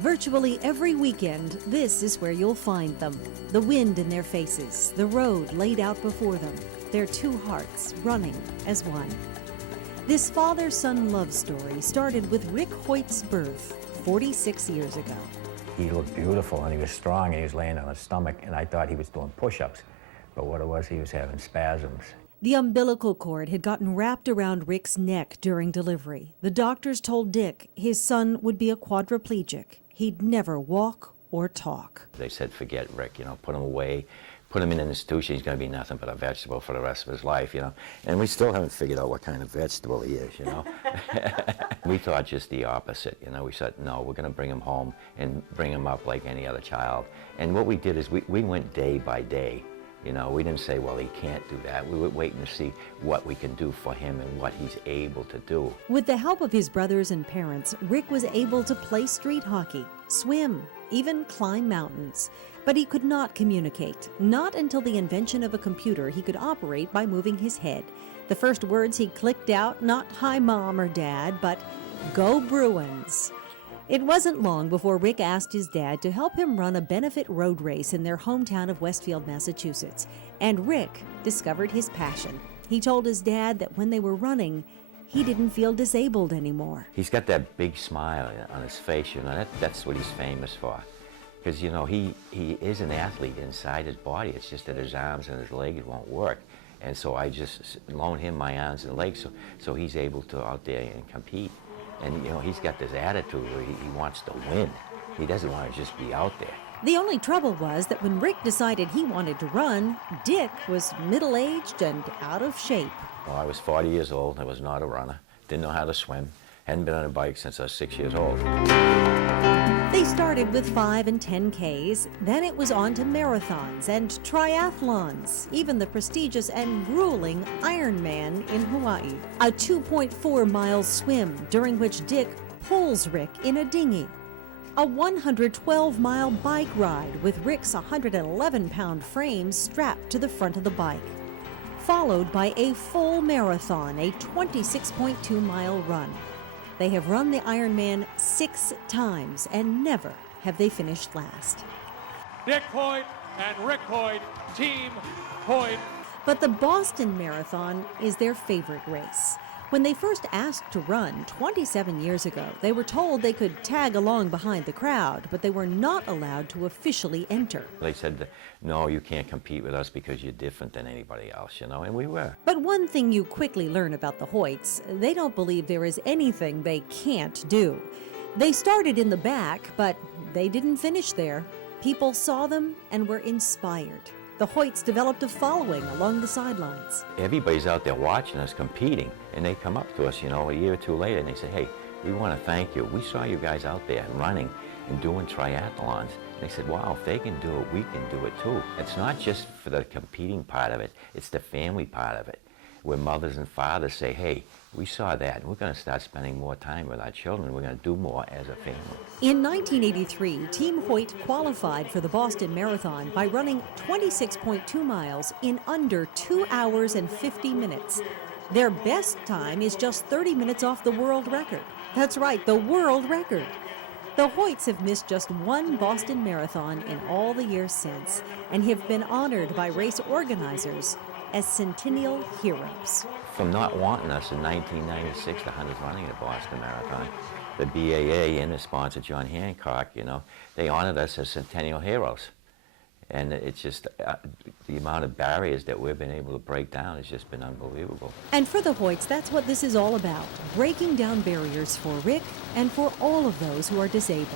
Virtually every weekend, this is where you'll find them. The wind in their faces, the road laid out before them, their two hearts running as one. This father-son love story started with Rick Hoyt's birth 46 years ago. He looked beautiful and he was strong and he was laying on his stomach and I thought he was doing push-ups. But what it was, he was having spasms. The umbilical cord had gotten wrapped around Rick's neck during delivery. The doctors told Dick his son would be a quadriplegic. He'd never walk or talk. They said, forget Rick, put him away, put him in an institution. He's going to be nothing but a vegetable for the rest of his life, And we still haven't figured out what kind of vegetable he is, We thought just the opposite, We said, no, we're going to bring him home and bring him up like any other child. And what we did is we went day by day. We didn't say, well, he can't do that. We were waiting to see what we can do for him and what he's able to do. With the help of his brothers and parents, Rick was able to play street hockey, swim, even climb mountains. But he could not communicate, not until the invention of a computer he could operate by moving his head. The first words he clicked out, not hi, Mom or Dad, but go Bruins. It wasn't long before Rick asked his dad to help him run a benefit road race in their hometown of Westfield, Massachusetts. And Rick discovered his passion. He told his dad that when they were running, he didn't feel disabled anymore. He's got that big smile on his face, that's what he's famous for. Because, he is an athlete inside his body. It's just that his arms and his legs won't work. And so I just loan him my arms and legs so he's able to out there and compete. And, he's got this attitude where he wants to win. He doesn't want to just be out there. The only trouble was that when Rick decided he wanted to run, Dick was middle-aged and out of shape. Well, I was 40 years old. I was not a runner. Didn't know how to swim. Hadn't been on a bike since I was 6 years old. They started with 5 and 10Ks, then it was on to marathons and triathlons, even the prestigious and grueling Ironman in Hawaii. A 2.4-mile swim during which Dick pulls Rick in a dinghy. A 112-mile bike ride with Rick's 111-pound frame strapped to the front of the bike. Followed by a full marathon, a 26.2-mile run. They have run the Ironman 6 times, and never have they finished last. Dick Hoyt and Rick Hoyt, Team Hoyt. But the Boston Marathon is their favorite race. When they first asked to run 27 years ago, they were told they could tag along behind the crowd, but they were not allowed to officially enter. They said, no, you can't compete with us because you're different than anybody else, and we were. But one thing you quickly learn about the Hoyts, they don't believe there is anything they can't do. They started in the back, but they didn't finish there. People saw them and were inspired. The Hoyts developed a following along the sidelines. Everybody's out there watching us competing, and they come up to us, a year or two later, and they say, hey, we want to thank you. We saw you guys out there running and doing triathlons. And they said, wow, if they can do it, we can do it too. It's not just for the competing part of it, it's the family part of it, where mothers and fathers say, hey, we saw that, and we're going to start spending more time with our children. We're going to do more as a family. In 1983, Team Hoyt qualified for the Boston Marathon by running 26.2 miles in under 2 hours and 50 minutes. Their best time is just 30 minutes off the world record. That's right, the world record. The Hoyts have missed just one Boston Marathon in all the years since, and have been honored by race organizers as Centennial Heroes. From not wanting us in 1996 to Hunters running the Boston Marathon, the BAA and the sponsor, John Hancock, they honored us as Centennial Heroes. And it's just, the amount of barriers that we've been able to break down has just been unbelievable. And for the Hoyts, that's what this is all about, breaking down barriers for Rick and for all of those who are disabled.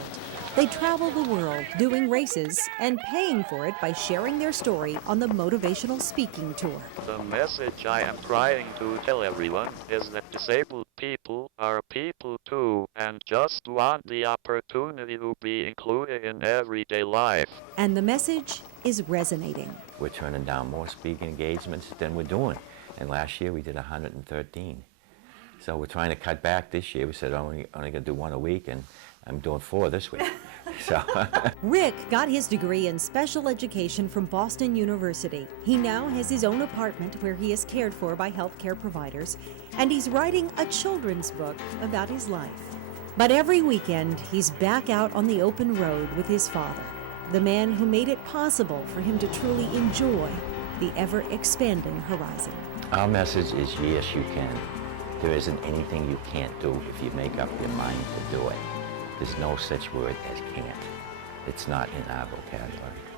They travel the world doing races and paying for it by sharing their story on the Motivational Speaking Tour. The message I am trying to tell everyone is that disabled people are people too, and just want the opportunity to be included in everyday life. And the message is resonating. We're turning down more speaking engagements than we're doing. And last year we did 113. So we're trying to cut back this year. We said I'm only going to do 1 a week, and I'm doing 4 this week. So Rick got his degree in special education from Boston University. He now has his own apartment where he is cared for by healthcare providers, and he's writing a children's book about his life. But every weekend, he's back out on the open road with his father, the man who made it possible for him to truly enjoy the ever-expanding horizon. Our message is yes, you can. There isn't anything you can't do if you make up your mind to do it. There's no such word as can't. It's not in our vocabulary.